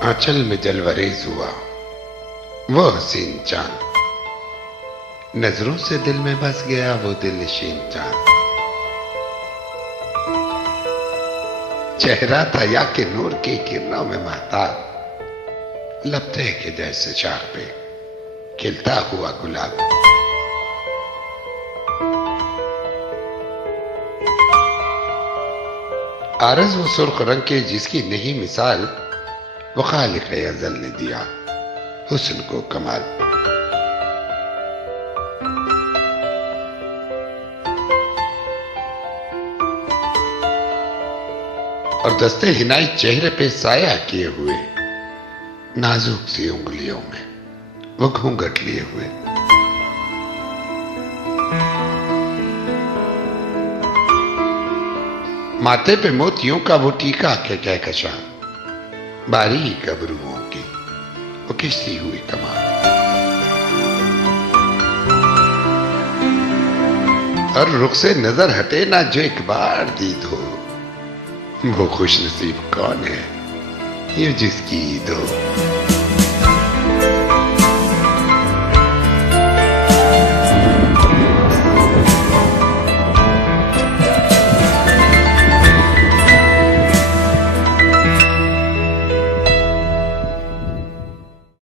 आंचल में जलवरेज हुआ वो हसीन चांद, नजरों से दिल में बस गया वो दिलनशीन चांद। चेहरा था या के नूर की किरणों में महताब, लपटे के जैसे चार पे खिलता हुआ गुलाब। आरज़ वो सुर्ख रंग के जिसकी नहीं मिसाल, वो खालिक अज़ल ने दिया हुस्न को कमाल। और दस्ते हिनाई चेहरे पे साया किए हुए, नाजुक सी उंगलियों में वो घूंघट लिए हुए। माथे पे मोतियों का वो टीका के कहकशां, बारीक अबरुओं की वो खिंचती हुई कमान। और रुख से नजर हटे ना जो एक बार दीद हो, वो खुश नसीब कौन है ये जिसकी ईद हो।